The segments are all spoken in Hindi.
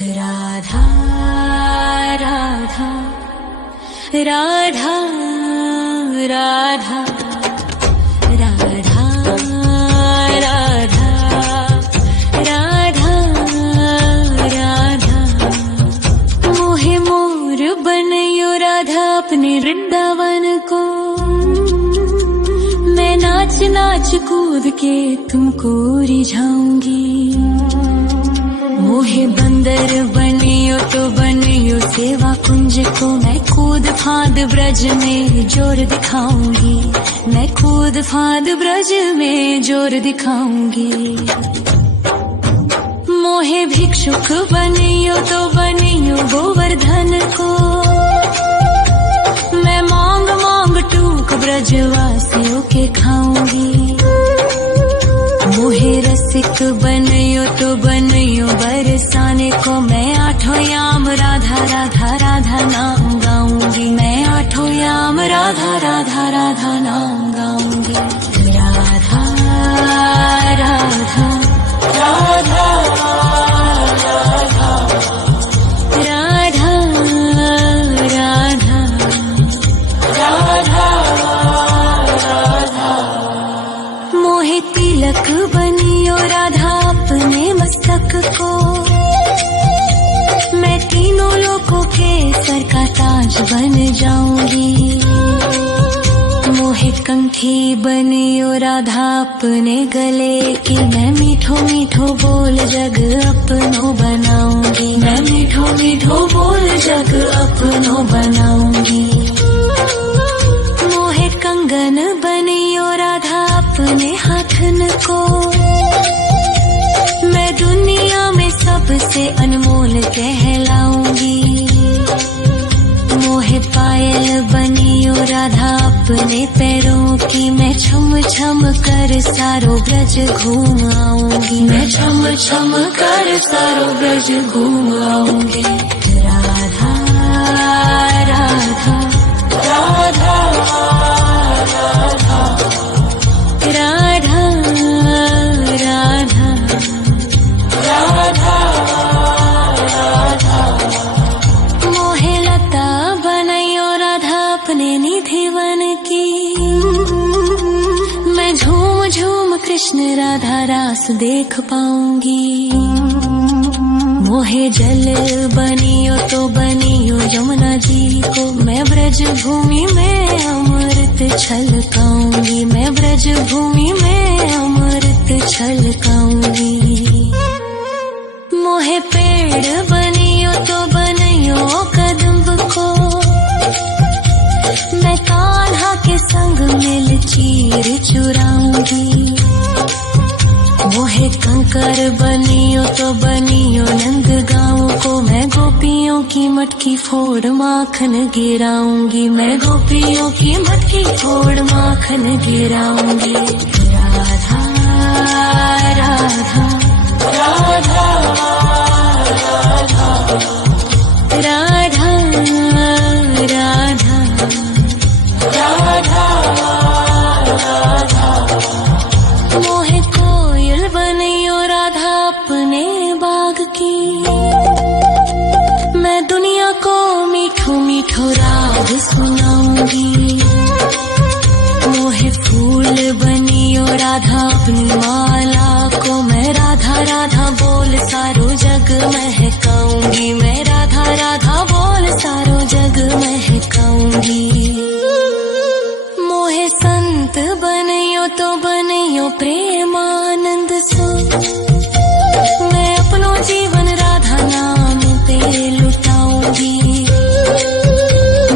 राधा राधा राधा राधा राधा राधा राधा राधा मोहे मोर बनयो राधा अपने वृंदावन को। मैं नाच नाच कूद के तुमको रिझाऊंगी। मोहे बंदर बनियो तो बनियो सेवा कुंज को। मैं कूद फांद ब्रज में जोर दिखाऊंगी। मैं कूद फांद ब्रज में जोर दिखाऊंगी। मोहे भिक्षुक बनियो तो बनियो गोवर्धन को। मैं मांग मांग टूक ब्रजवासियों के खाऊंगी। मोहे रसिक बनयो तो बनयो बरसाने को। मैं आठों याम राधा राधा राधा नाम गाऊंगी। मैं आठों याम राधा राधा राधा नाम गाऊंगी। राधा राधा राधा राधा राधा राधा राधा मोहे तिलक बनियो राधा अपने मस्तक को। मैं तीनों लोगों के सर का ताज बन जाऊंगी। मोहे कंठी बनियो राधा अपने गले की। मैं मीठो मीठो बोल जग अपनो बनाऊंगी। मैं मीठो मीठो बोल जग अपनो बनाऊंगी। मोहे कंगन बनियो राधा अपने हाथन को। मैं दुनिया में सबसे अनमोल कहलाऊंगी। मोहे पायल बनियो राधा अपने पैरों की। मैं छम छम कर सारो ब्रज घूम आऊंगी। मैं छम छम कर सारो ब्रज घूम आऊंगी। राधा राधा राधा राधा राधा राधा राधा राधा मोहे लता बनयो राधा अपने निधिवन की। मैं झूम झूम कृष्ण राधा रास देख पाऊंगी। मोहे जल बनियो तो बनियो यमुना जी को। मैं ब्रज भूमि में अमृत छलकाऊंगी। मैं ब्रज भूमि में अमृत छलकाऊंगी। मोहे पेड़ बनियो तो बनियो कदम्ब को। मैं कान्हा के संग मिल चीर चुराऊंगी। मोहे कंकर बनियो तो बनियो नंद गाँव को। मैं गोपियों की मटकी फोड़ माखन गिराऊंगी। मैं गोपियों की मटकी फोड़ माखन गिराऊंगी। राधा राधा राधा राधा राधा राधा राधा मोहे कोयल बनियो राधा अपने बाग की। मैं दुनिया को मीठो मीठो राग सुनाऊंगी। मोहे फूल बनियो राधा अपनी माला को। मैं राधा राधा बोल सारो जग महकाऊंगी। मैं राधा राधा बोल सारो जग महकाऊंगी। मोहे संत बनियो तो बनियो प्रेमानंद सो। मैं अपनो जीवन राधा नाम पे लुटाऊंगी।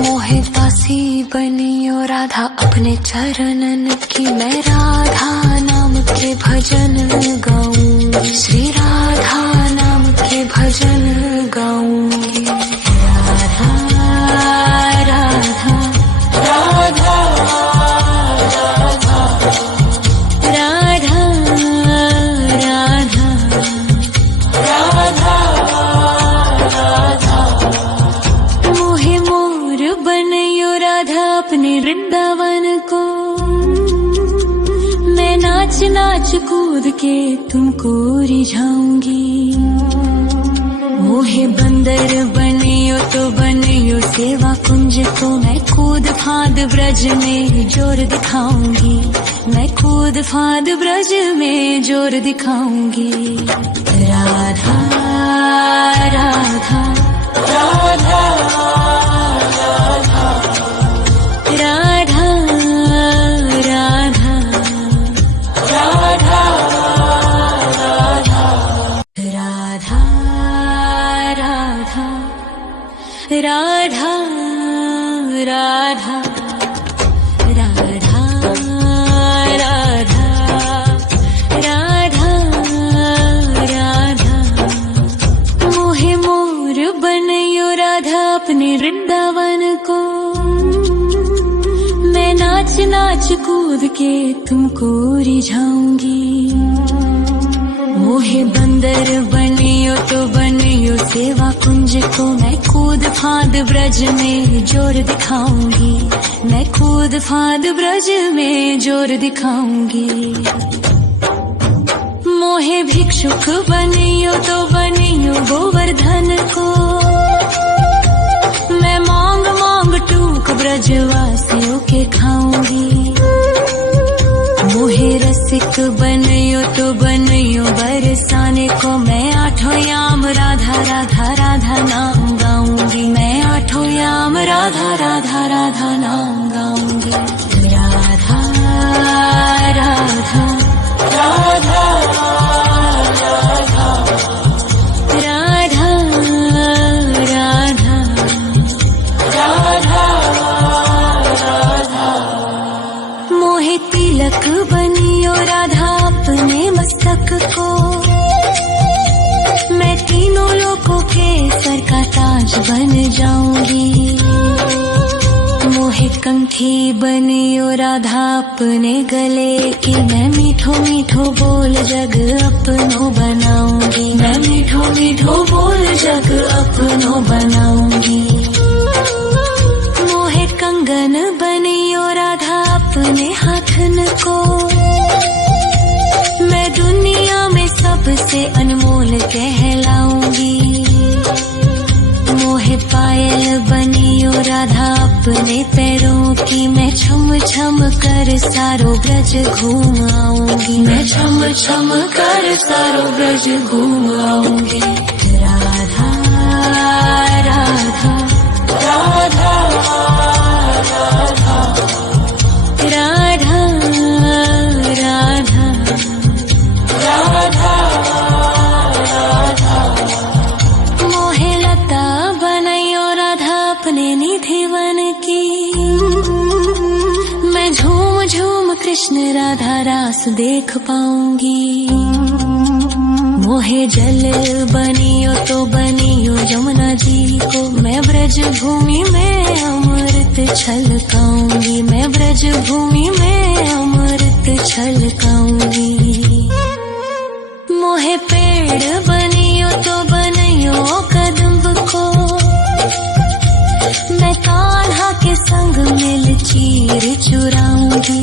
मोहे दासी बनियो राधा अपने चरणन की। मैं राधा नाम के भजन गाऊंगी। श्री राधा नाम के भजन गाऊंगी। राधा राधा राधा राधा राधा राधा राधा राधा मोहे मोर बनयो राधा अपने वृंदावन को। मैं नाच नाच कूद के तुमको रिझाऊंगी। मोहे मोहे बंदर बनियो तो बनियो सेवा कुंज को, मैं कूद फाद ब्रज में जोर दिखाऊंगी, मैं कूद फाद ब्रज में जोर दिखाऊंगी। राधा राधा राधा राधा राधा राधा राधा राधा राधा राधा राधा राधा राधा राधा मोहे मोर बनयो राधा अपने वृंदावन को, मैं नाच नाच कूद के तुमको रिझाऊंगी। मोहे बंदर बनियो तो बनियो सेवा कुंज को, मैं कूद फाद ब्रज में जोर दिखाऊंगी, मैं कूद फाद ब्रज में जोर दिखाऊंगी। मोहे भिक्षुक बनियो तो बनियो गोवर्धन को, मैं मांग मांग टूक ब्रजवासियों के खाऊंगी। मोहे रसिक बनियो तो बनियो बरसाने को, मैं आठों याम राधा राधा राधा नाम गाऊंगी, मैं आठों याम राधा राधा राधा नाम गाऊंगी। राधा राधा राधा राधा राधा राधा राधा मोहे तिलक बनियो राधा अपने मस्तक को, मैं तीनों लोगों के सर का ताज बन जाऊंगी। मोहे कंठी बनियो राधा अपने गले की, मैं मीठो मीठो बोल जग अपनो बनाऊंगी, मैं मीठो मीठो बोल जग अपनो बनाऊंगी। मोहे कंगन बनियो राधा अपने हाथन को, मैं दुनिया में सबसे अनमोल कहलाऊंगी। मोहे पायल बनियो राधा अपने पैरों की, मैं छम छम कर सारो ब्रज घूम आऊंगी, मैं छम छम कर सारो ब्रज घूम आऊंगी। राधा राधा राधा राधा राधा राधा राधा मोहे लता बनयो राधा अपने निधि वन की, मैं झूम झूम कृष्ण राधा रास देख पाऊंगी। मोहे जल बनियो तो बनियो यमुना जी को, मैं ब्रज भूमि में अमृत छलकाऊंगी, मैं ब्रज भूमि में अमृत छलकाऊंगी। मोहे पेड़ बनियो तो बनियो कदम्ब को, मैं कान्हा के संग मिल चीर चुराऊंगी।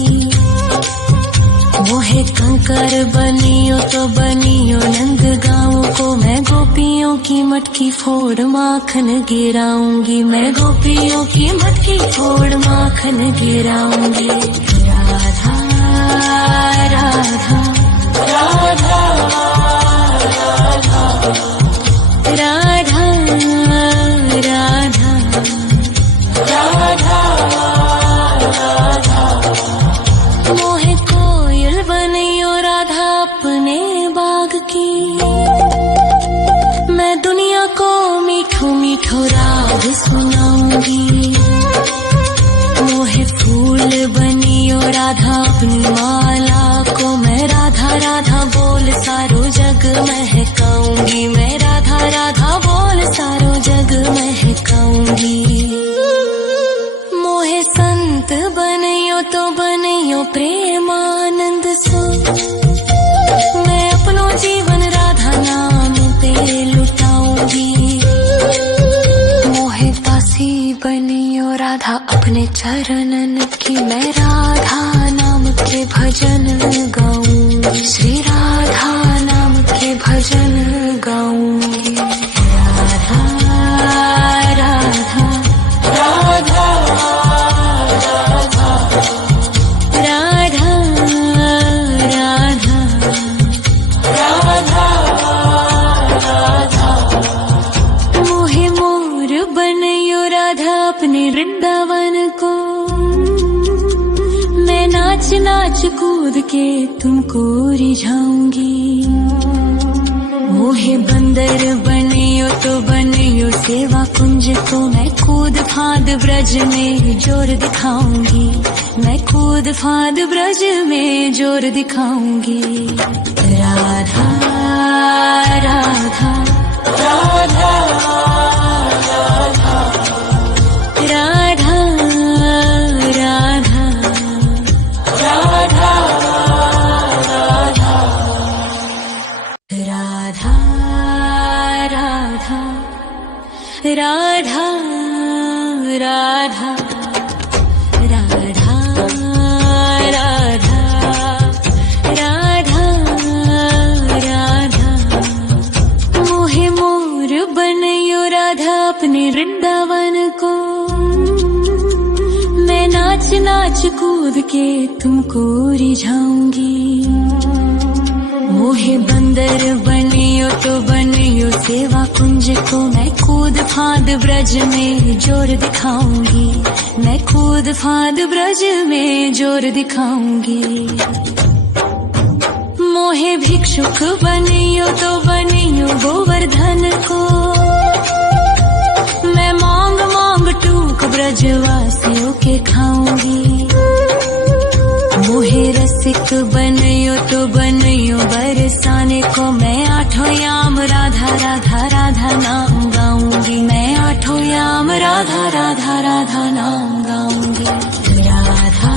मोहे कंकर बनियो तो बनियो नंद गाँव को, मैं गोपियों की मटकी फोड़ माखन गिराऊंगी, मैं गोपियों की मटकी फोड़ माखन गिराऊंगी। राधा राधा राधा राधा राधा राधा राधा मोहे कोयल बनियो राधा अपने बाग की, मैं दुनिया को मीठो मीठो राग सुनाऊंगी। मोहे फूल बनियो राधा अपनी माला को, मैं राधा राधा बोल सारो जग महकाऊंगी, मैं राधा राधा बोल सारो जग महकाऊंगी। मोहे संत बनियो तो बनियो प्रेमानंद सो, मैं अपनो जीवन राधा नाम पे लुटाऊंगी। मोहे दासी बनियो राधा अपने चरणन की, मैं राधा नाम के भजन गाऊंगी, श्री राधा नाम के भजन गाऊंगी। राधा नाच कूद के तुमको रिझाऊंगी। मोहे बंदर बनियो तो बनियो सेवा कुंज को, मैं कूद फांद ब्रज में जोर दिखाऊंगी। मैं कूद फांद ब्रज में जोर दिखाऊंगी। राधा राधा राधा राधा राधा राधा राधा राधा राधा राधा राधा राधा राधा। मोहे मोर बनयो राधा अपने वृंदावन को, मैं नाच नाच कूद के तुमको रिझाऊंगी। मोहे बंदर बनियो तो बनियो सेवा कुंज को, मैं कूद फांद ब्रज में जोर दिखाऊंगी। मैं कूद फांद ब्रज में जोर दिखाऊंगी। मोहे भिक्षुक बनियो तो बनियो गोवर्धन को, मैं मांग मांग टूक ब्रजवासियों के खाऊंगी। मोहे रसिक बनियो तो बनियो बरसाने को, मैं आठों याम राधा राधा राधा नाम गाऊंगी। मैं आठों याम राधा राधा राधा नाम गाऊंगी। राधा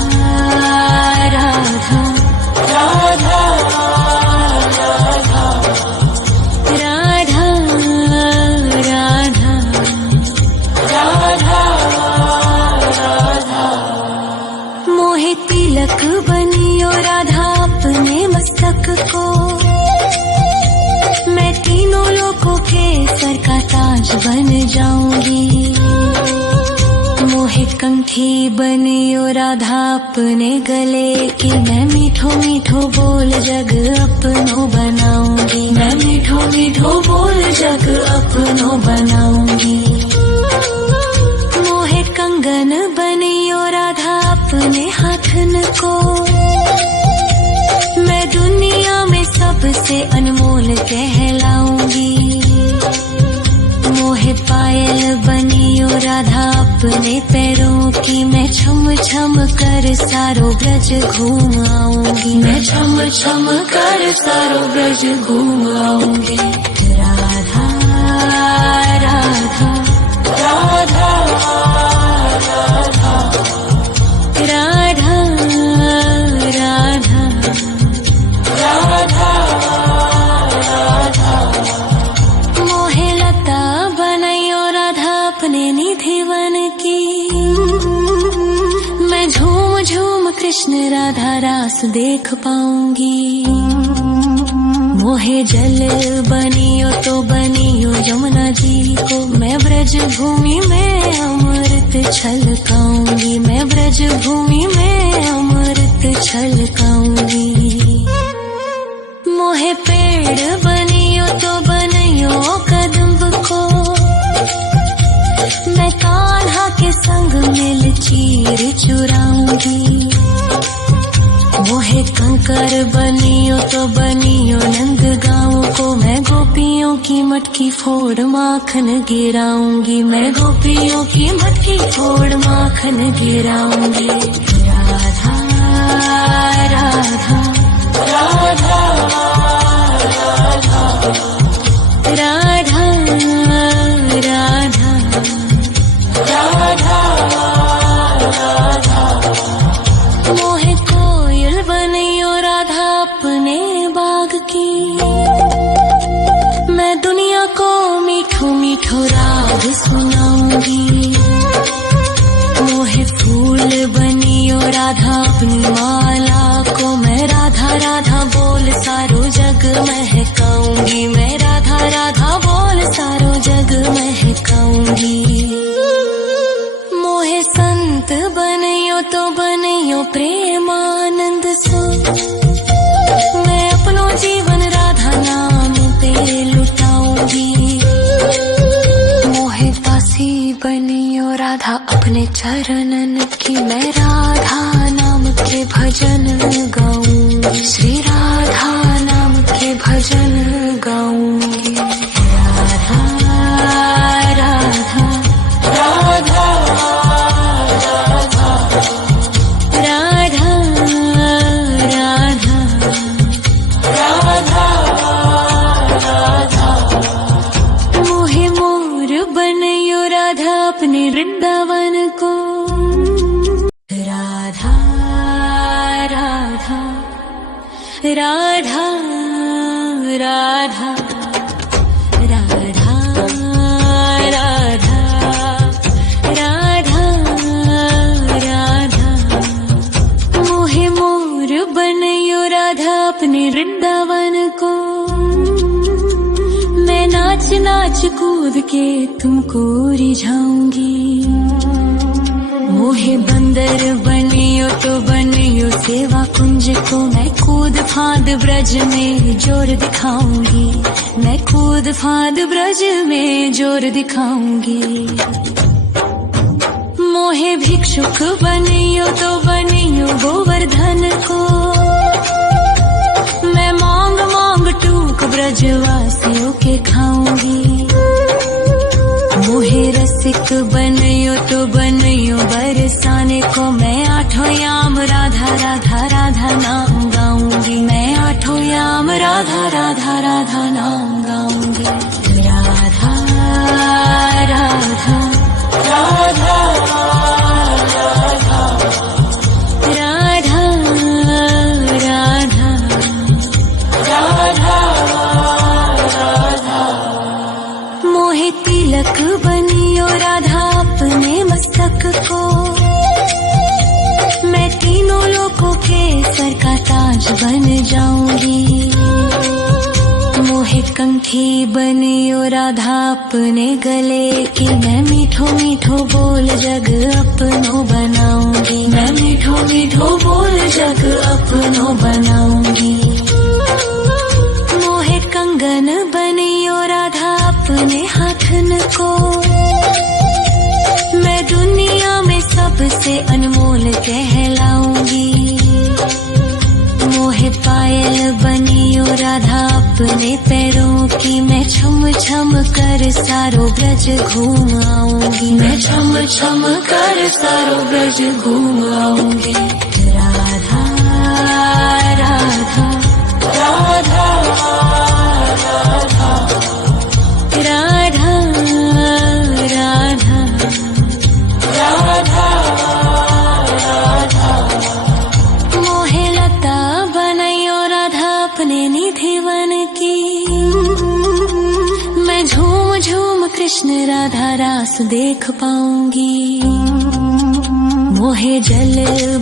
राधा राधा राधा राधा राधा राधा। मोहे तिलक बनियो राधा अपने मस्तक को, मैं तीनों लोगों के सर का ताज बन जाऊंगी। मोहे कंठी बनियो राधा अपने गले की, मैं मीठो मीठो बोल जग अपनो बनाऊंगी। मैं मीठो मीठो बोल जग अपनो बनाऊंगी। मोहे कंगन बनियो राधा अपने हाथन को, मैं दुनिया में सबसे अनमोल कहलाऊंगी। मोहे पायल बनियो राधा अपने पैरों की, मैं छम छम कर सारो ब्रज घूम आऊंगी। मैं छम छम कर सारो ब्रज घूम आऊंगी। राधा राधा राधा राधा राधा राधा राधा राधा। मोहे लता बनयो राधा अपने निधिवन की, मैं झूम झूम कृष्ण राधा रास देख पाऊंगी। मोहे जल बनियो तो बनियो यमुना जी को, मैं ब्रज भूमि में अमृत छलकाऊंगी। मैं ब्रज भूमि में अमृत छलकाऊंगी। मोहे पेड़ बनियो तो बनियो कदम्ब को, मैं कान्हा के संग मिल चीर चुराऊंगी। मोहे कंकर बनियो तो बनियो नंद गाँव को, मैं गोपियों की मटकी फोड़ माखन गिराऊंगी। मैं गोपियों की मटकी फोड़ माखन गिराऊंगी। राधा राधा राधा राधा राधा राधा राधा। मोहे कोयल बनियो राधा अपने बाग की, मैं दुनिया को मीठो मीठो राग सुनाऊंगी। मोहे फूल बनियो राधा अपनी माला को, मैं राधा राधा बोल सारो जग महकाऊंगी। मैं राधा राधा बोल सारो जग महकाऊंगी। मोहे संत बनियो तो बनियो प्रेमानंद सो, मैं अपनो जीवन राधा नाम पे लुटाऊंगी। मोहे दासी बनियो राधा अपने चरणन की, मैं राधा नाम के भजन गाऊंगी, श्री राधा नाम के भजन गाऊंगी। राधा राधा राधा राधा राधा राधा राधा मोहे मोर बनयो राधा अपने वृंदावन को। राधा राधा राधा राधा राधा राधा राधा राधा मोहे मोर बनयो राधा अपने वृंदावन को। मैं नाच नाच कूद के तुमको रिझाऊंगी, मोहे बंदर बनियो तो बनियो सेवा कुंज को। मैं कूद फांद ब्रज में जोर दिखाऊंगी, मैं कूद फांद ब्रज में जोर दिखाऊंगी। मोहे भिक्षुक बनियो तो बनियो गोवर्धन को। मैं मांग मांग टूक ब्रजवासियों के खाऊंगी, मोहे रसिक बनयो तो बनयो बरसाने को। मैं आठों याम राधा राधा राधा नाम गाऊंगी, मैं आठों याम राधा राधा राधा नाम गाऊंगी। राधा राधा राधा राधा राधा राधा राधा मोहे तिलक बनियो राधा अपने मस्तक को। मैं तीनों लोगों के सर का ताज बन जाऊंगी, मोहे कंठी बनियो राधा अपने गले की। मैं मीठो मीठो बोल जग अपनो बनाऊंगी, मैं मीठो मीठो बोल जग अपनो बनाऊंगी। मोहे कंगन बनियो राधा अपने हाथन को। मैं दुनिया में सबसे अनमोल कहलाऊंगी, मोहे पायल बनियो राधा अपने पैरों की। मैं छम छम कर सारो ब्रज घूम आऊंगी, मैं छम छम कर सारो ब्रज घूम आऊंगी। राधा राधा राधा राधा राधा राधा राधा मोहे लता बनयो राधा अपने निधि वन की। मैं झूम झूम कृष्ण राधा रास देख पाऊंगी, मोहे जल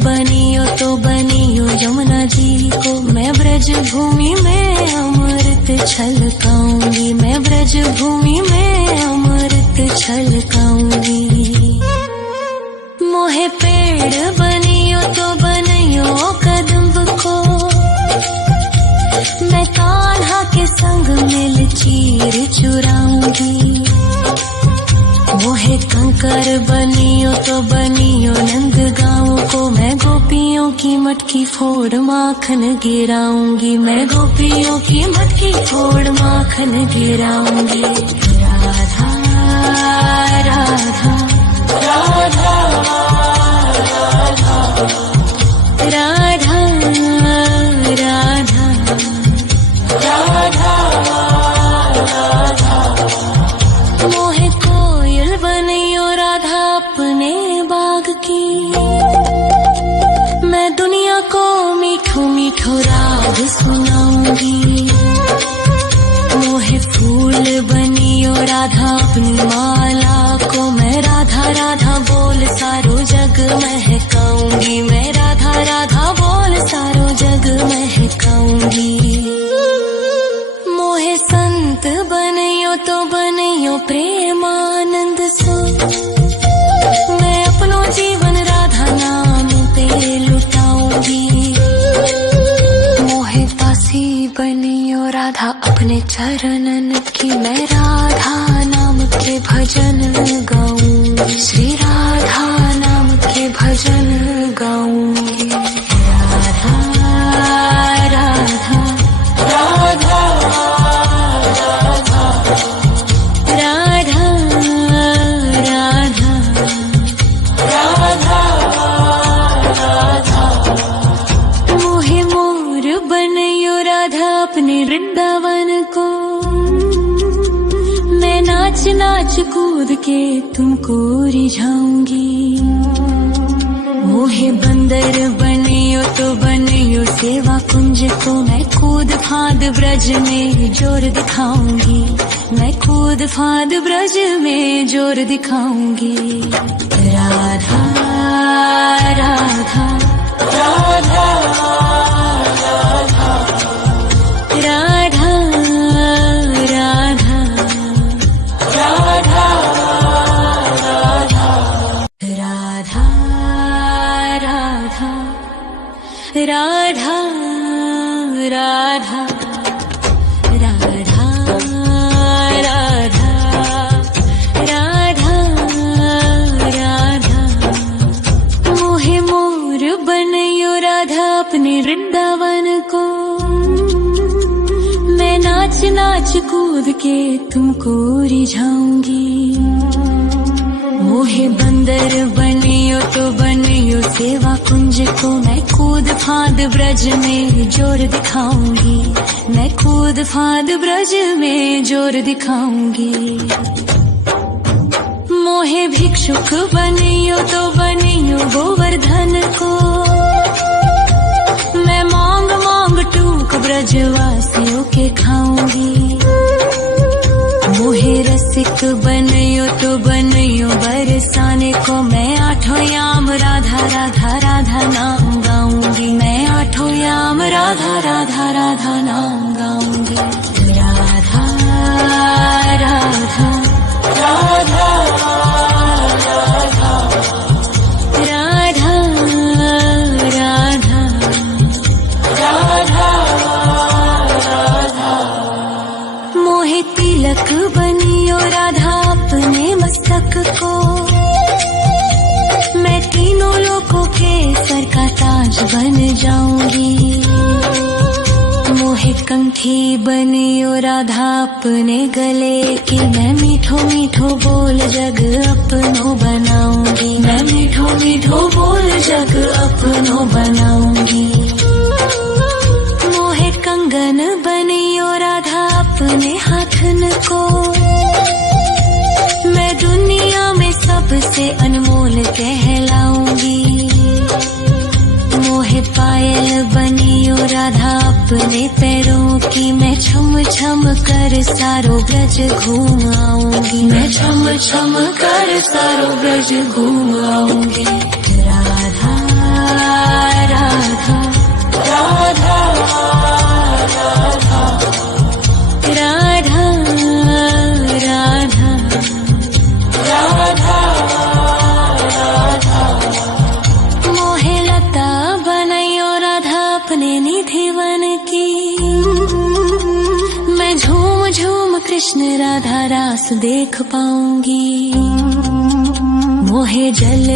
बनियो तो बनियो यमुना जी को। मैं ब्रज भूमि में अमृत छलकाऊंगी, मैं ब्रज भूमि में अमृत छलकाऊंगी। मोहे पेड़ बनियो तो बनियो कदम्ब को। मैं कान्हा के संग मिल चीर चुराऊंगी, मोहे कंकर बनियो तो बनियो नंद गाँव को। मैं गोपियों की मटकी फोड़ माखन गिराऊंगी, मैं गोपियों की मटकी फोड़ माखन गिराऊंगी। राधा राधा राधा राधा राधा राधा राधा मोहे कोयल बनियो राधा अपने बाग की। मैं दुनिया को मीठो मीठो राग सुनाऊंगी, मोहे फूल बनियो राधा अपनी माला को। मैं राधा राधा बोल सारो जग महकाऊंगी, मैं राधा राधा बोल सारो जग महकाऊंगी। मोहे संत बनियो तो बनियो प्रेमानंद सो। मैं अपनो जीवन राधा नाम पे लुटाऊंगी, मोहे दासी बनियो राधा अपने चरणन की। मैं राधा नाम के भजन गाऊंगी, श्री राधा नाम के भजन गाऊंगी। कूद के तुमको रिझाऊंगी। मोहे बंदर बनियो तो बनियो सेवा कुंज को, मैं कूद फांद ब्रज में जोर दिखाऊंगी। मैं कूद फांद ब्रज में जोर दिखाऊंगी। राधा राधा राधा राधा राधा राधा राधा राधा राधा राधा मोहे मोर बनयो राधा अपने वृंदावन को। मैं नाच नाच कूद के तुमको रिझाऊंगी। मोहे बंदर बनियो तो बनियो सेवा कुंज को, मैं कूद फांद ब्रज में जोर दिखाऊंगी। मैं कूद फांद ब्रज में जोर दिखाऊंगी। मोहे भिक्षुक बनियो तो बनियो गोवर्धन को, मैं मांग मांग टूक ब्रजवासियों के खाऊंगी। मोहे रसिक बनियो तो बनियो बरसाने को, मैं आठों याम राधा राधा राधा नाम गाऊंगी। मैं आठों याम राधा राधा राधा नाम गाऊंगी। राधा राधा राधा राधा राधा राधा। मोहे तिलक बनियो राधा अपने मस्तक को, मैं तीनों लोगों के सर का ताज बन जाऊंगी। मोहे कंठी बनियो राधा अपने गले की, मैं मीठो मीठो बोल जग अपनो बनाऊंगी। मैं मीठो मीठो बोल जग अपनो बनाऊंगी। मोहे कंगन बनियो राधा अपने हाथन को, मैं दुनिया में सबसे अनमोल कहलाऊंगी। मोहे पायल बनियो राधा अपने पैरों की, मैं छम छम कर सारो ब्रज घूम आऊंगी। मैं छम छम कर सारो ब्रज घूम आऊंगी। राधा राधा राधा राधा राधा राधा राधा। मोहे लता बनयो राधा अपने निधिवन की, मैं झूम झूम कृष्ण राधा रास देख पाऊंगी। मोहे जल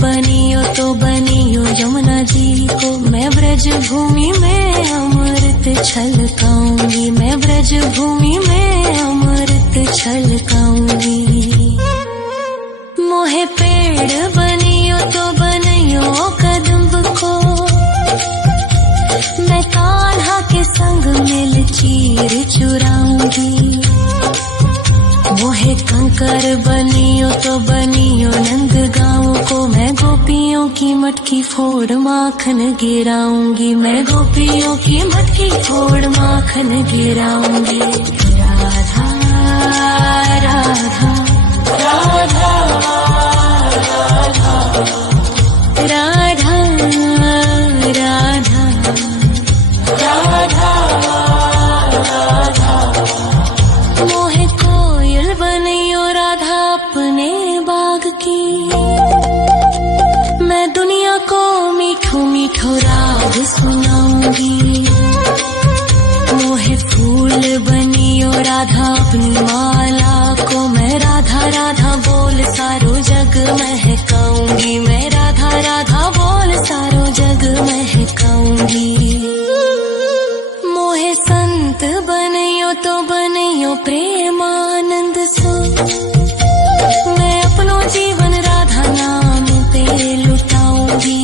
बनियो तो बनियो यमुना जी को, मैं ब्रज भूमि में अमृत छलकाऊंगी। मैं ब्रज भूमि में अमृत छलकाऊंगी। मोहे पेड़ बनियो तो बनियो कदम्ब को, मैं कान्हा के संग मिल चीर चुराऊंगी। मोहे कंकर बनियो तो बनियो नंद गाँव को, मैं गोपियों की मटकी फोड़ माखन गिराऊंगी। मैं गोपियों की मटकी फोड़ माखन गिराऊंगी। राधा राधा राधा राधा राधा राधा राधा। मोहे कोयल बनियो राधा अपने बाग की, मैं दुनिया को मीठो मीठो राग सुनाऊंगी। मोहे फूल बनियो राधा अपनी माला को, मैं राधा राधा बोल सारो जग महकाऊंगी। मैं राधा राधा बोल सारो जग महकाऊंगी। मोहे संत बनियो तो बनियो प्रेमानंद सो, मैं अपनो जीवन राधा नाम पे लुटाऊंगी।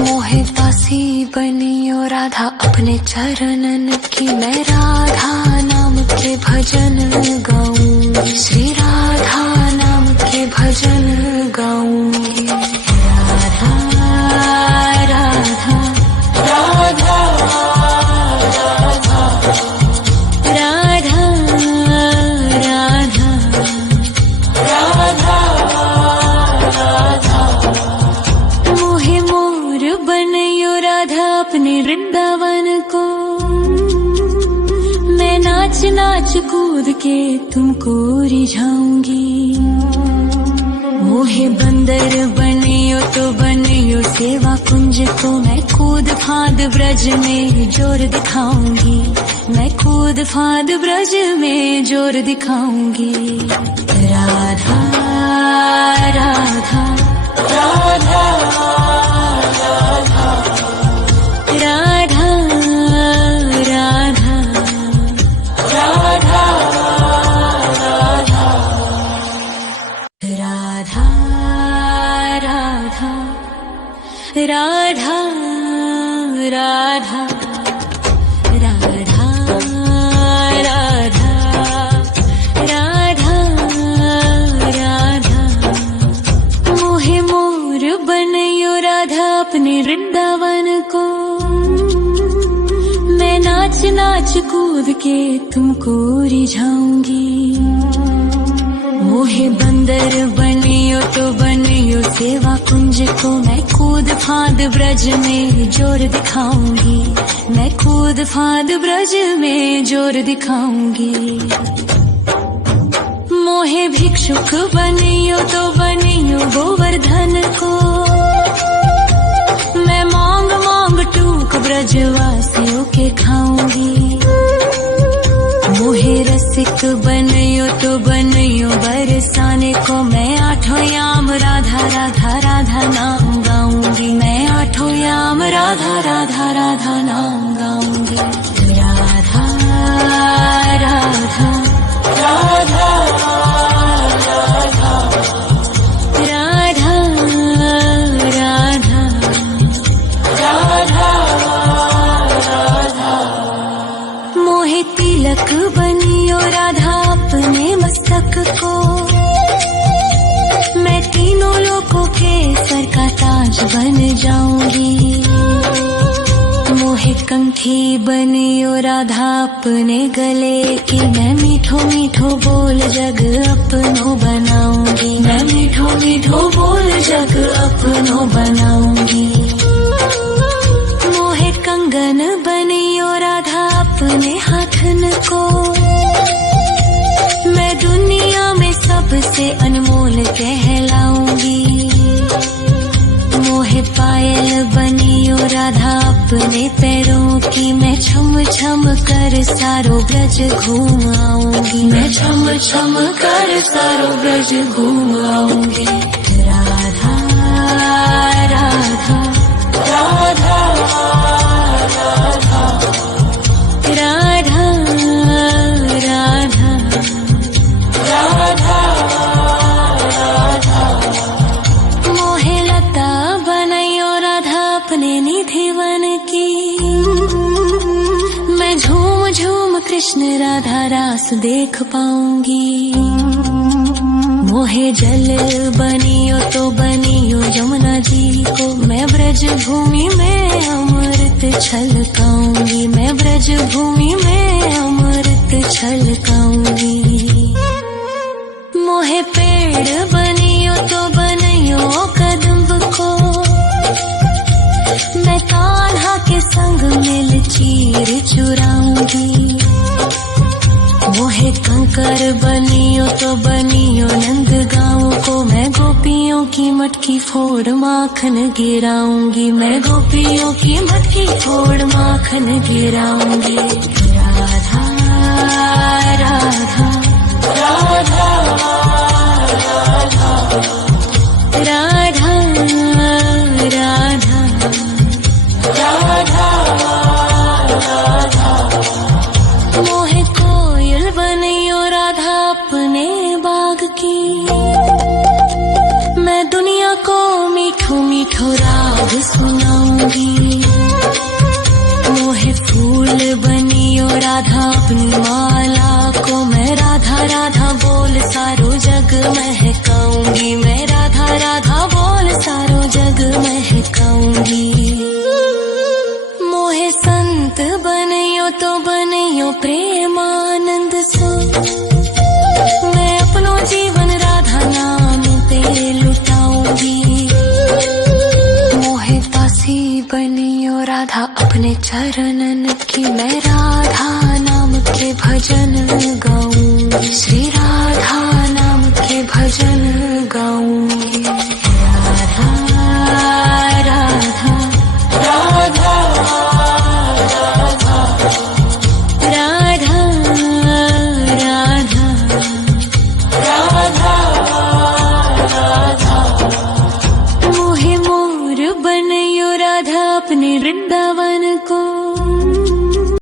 मोहे दासी बनियो राधा अपने चरणन की, मैं राधा नाम के भजन गाऊंगी। श्री कूद के तुमको रिझाऊंगी। मोहे बंदर बनियो तो बनियो सेवा कुंज को, मैं कूद फांद ब्रज में जोर दिखाऊंगी। मैं कूद फांद ब्रज में जोर दिखाऊंगी। राधा राधा राधा राधा राधा राधा राधा राधा राधा राधा राधा राधा राधा राधा। मोहे मोर बनयो राधा अपने वृंदावन को, मैं नाच नाच कूद के तुमको रिझाऊंगी। मोहे बंदर बनियो तो बनियो सेवा कुंज को, मैं कूद फांद ब्रज में जोर दिखाऊंगी। मैं कूद फांद ब्रज में जोर दिखाऊंगी। मोहे भिक्षुक बनियो तो बनियो गोवर्धन को, मैं मांग मांग टूक ब्रजवासियों के खाऊंगी। मोहे रसिक बनियो तो बनियो बरसाने को, मैं आठों याम राधा राधा राधा नाम गाऊंगी। मैं आठों याम राधा राधा राधा नाम गाऊंगी। राधा राधा राधा राधा राधा राधा राधा। मोहे तिलक बनियो राधा अपने मस्तक को, मैं तीनों लोगों के सर का ताज बन जाऊंगी। मोहे कंठी बनियो राधा अपने गले की, मैं मीठो मीठो बोल जग अपनो बनाऊंगी। मैं मीठो मीठो बोल जग अपनो बनाऊंगी। मोहे कंगन बनियो राधा अपने हाथन को, मैं दुनिया में सबसे अनमोल कहलाऊंगी। मोहे पायल बनियो राधा अपने पैरों की, मैं छम छम कर सारो ब्रज घूम आऊंगी। मैं छम छम कर सारो ब्रज घूम आऊंगी। राधा राधा राधा राधा राधा राधा राधा राधा। मोहे लता बनयो राधा अपने निधि वन की, मैं झूम झूम कृष्ण राधा रास देख पाऊंगी। मोहे जल बनियो तो बनियो यमुना जी को, मैं ब्रज भूमि में अमृत छलकाऊंगी। मैं ब्रज भूमि में अमृत छलकाऊंगी। मोहे पेड़ बनियो तो बनियो कदम्ब को, मैं कान्हा के संग मिल चीर चुराऊंगी। मोहे कंकर बनियो तो बनियो नंद गाँव को, मैं गोपियों की मटकी फोड़ माखन गिराऊंगी। मैं गोपियों की मटकी फोड़ माखन गिराऊंगी। राधा राधा राधा राधा राधा राधा राधा। मोहे कोयल बनियो राधा अपने बाग की, मैं दुनिया को मीठो मीठो राग सुनाऊंगी। मोहे फूल बनियो राधा अपनी माला को, मैं राधा राधा बोल सारो जग महकाऊंगी। मैं राधा राधा बोल सारो जग महकाऊंगी। मोहे संत बनियो तो बनियो प्रेमानंद सो, मैं अपनो जीवन राधा नाम पे लुटाऊंगी। मोहे दासी बनियो राधा अपने चरणन की, मैं राधा नाम के भजन गाऊं, श्री राधा नाम के भजन गाऊंगी।